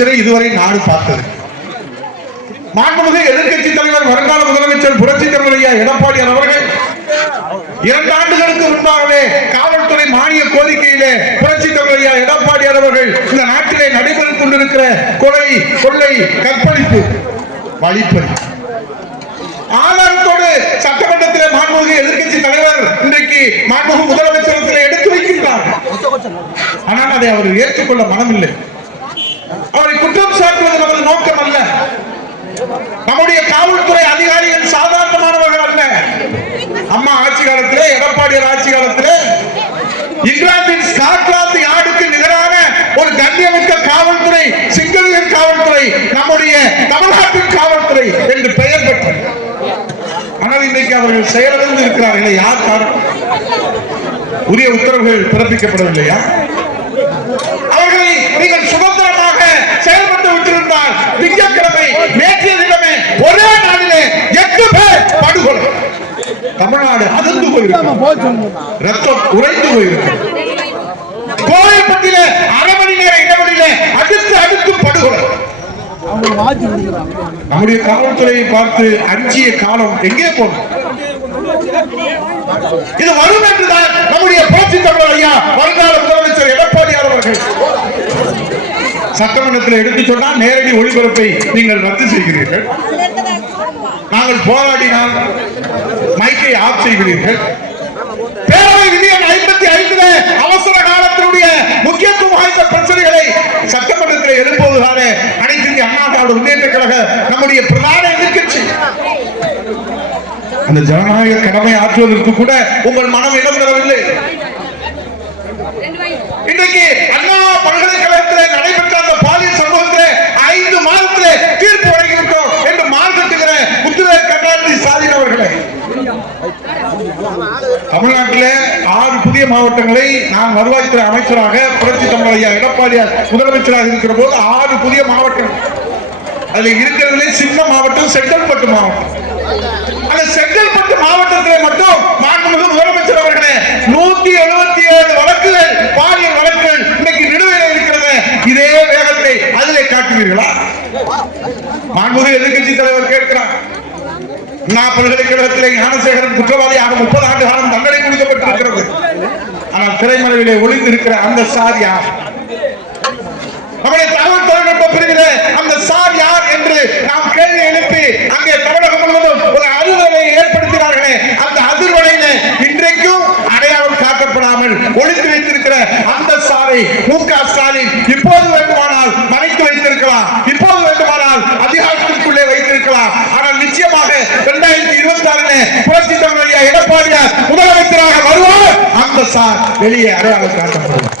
இதுவரை நாடு பார்த்தது. மாண்புமிகு எதிர்க்கட்சி தலைவர் வருங்கால முதலமைச்சர் புரட்சி தலைவரையா எடப்பாடி அவர்கள் இரண்டு ஆண்டுகளுக்கு முன்பாகவே காவல்துறை மானிய கோரிக்கையிலே புரட்சி தலைவரையா எடப்பாடி அவர்கள் இந்த நாட்டிலே நடைபெற்றுக் கொண்டிருக்கிற கொலை கொள்ளை கற்பழிப்பு வழிப்பறி. ஆதாரத்தோடு சட்டமன்றத்திலே மாண்புமிகு எதிர்க்கட்சி தலைவர் இன்றைக்கு மாண்புமிகு முதலமைச்சரத்திலே எடுத்து வைக்கின்றார். ஆனால் அதை அவர் ஏற்றுக்கொள்ள மனமில்லை அவரை குற்றம் சாட்டுவது நமது நோக்கம் அல்ல நம்முடைய காவல்துறை அதிகாரிகள் சாதாரணமானவர்கள் அல்ல. அம்மா ஆட்சி காலத்திலே எடப்பாடி ஆட்சி காலத்திலே இங்கிலாந்தின் ஸ்காட்லாந்து யார்டுக்கு நிகரான ஒரு கண்ணியமிக்க காவல்துறை சிங்களவியன் காவல்துறை நம்முடைய தமிழ்நாட்டின் காவல்துறை என்று பெயர் பெற்றது. ஆனால் இன்றைக்கு அவர்கள் செயலிழந்து இருக்கிறார்களே. யார் காரணம்? உரிய உத்தரவுகள் பிறப்பிக்கப்படவில்லையா? தமிழ்நாடு அதிர்ந்து போயிருக்கும். ரத்தம் உறைந்து போயிருக்கும். கோவில்பட்டியில அரை மணி நேர இடைவெளியில அடுத்து அடுத்து படுகொலை. நம்முடைய காவல்துறையை பார்த்து அஞ்சிய காலம் எங்கே போனோம் இது வரும் என்றுதான் நம்முடைய புரட்சி தமிழர் ஐயா வருங்கால முதலமைச்சர் எடப்பாடியார் அவர்கள். சட்டமன்றத்தில் எடுத்து சொன்னால் நேரடி ஒளிபரப்பை நீங்கள் ரத்து செய்கிறீர்கள். நாங்கள் போராடினால் மைக்கை ஆஃப் செய்கிறீர்கள் பேரவை விதி ஐம்பத்தி ஐந்துல அவசர காலத்தினுடைய முக்கியத்துவம் வாய்ந்த பிரச்சனைகளை சட்டமன்றத்தில் எழுப்புவதுதானே அனைத்து இந்திய அண்ணா திராவிட முன்னேற்ற கழக நம்முடைய பிரதான எதிர்கட்சி அந்த ஜனநாயக கடமை ஆற்றுவதற்கு கூட உங்கள் மனம் இடம் தரவில்லை. இன்றைக்கு அண்ணா பல்கலைக்கழகத்தில் நடைபெற்ற அந்த பாலியல் சம்பவத்திலே ஐந்து மாதத்திலே தீர்ப்பு வழங்கிவிட்டோம் என்று மார்க்கத்துகிற முத்துவே கருணாநிதி ஸ்டாலின் அவர்களே தமிழ்நாட்டில் ஆறு புதிய மாவட்டங்களை நான் வருவாய்த்துறை அமைச்சராக புரட்சி தமிழையா எடப்பாடியார் முதலமைச்சராக இருக்கிற போது ஆறு புதிய மாவட்டம். அதில் இருக்கிறதுலே சின்ன மாவட்டம் செங்கல்பட்டு மாவட்டம். அந்த செங்கல்பட்டு மாவட்டத்தில் மட்டும் மாண்புமிகு முதலமைச்சர் அவர்களே நூத்தி எழுபத்தி ஏழு வழக்குகள் பாலியல் வழக்குகள் இன்னைக்கு நிலுவையில் இருக்கிறது. இதே வேகத்தை அதிலே காட்டுவீர்களா? மாண்புமிகு எதிர்கட்சி தலைவர் கேட்கிறார். அண்ணா பல்கலைக்கழகத்தில் ஞானசேகரன் குற்றவாளியாக முப்பது ஆண்டு காலம் தண்டனை கொடுக்கப்பட்டிருக்கிறது ஆனால் திரைமறைவிலே ஒளிந்திருக்கிற அந்த சார் யார்? நம்முடைய தகவல் தொழில்நுட்ப பிரிவிலே அந்த சார் யார் என்று நாம் கேள்வி எழுப்பி அங்கே தமிழகம் முழுவதும் ஒரு அதிர்வலை ஏற்படுத்தினார்களே. அந்த அதிர்வலையில இன்றைக்கும் அடையாளம் காக்கப்படாமல் ஒளிந்து வைத்திருக்கிற அந்த சாரை மு க ஸ்டாலின் இப்போது வேண்டுமானால் மறைத்து வைத்திருக்கலாம். இப்போது வேண்டுமானால் அதிகாரத்திற்குள்ளே வைத்திருக்கலாம். ஆனால் நிச்சயமாக இரண்டாயிரத்தி இருபத்தி ஆறுல புரட்சி தமிழ் எடப்பாடியார் ராட்சசா வெளியே அடையாளம் காட்டப்படுவார்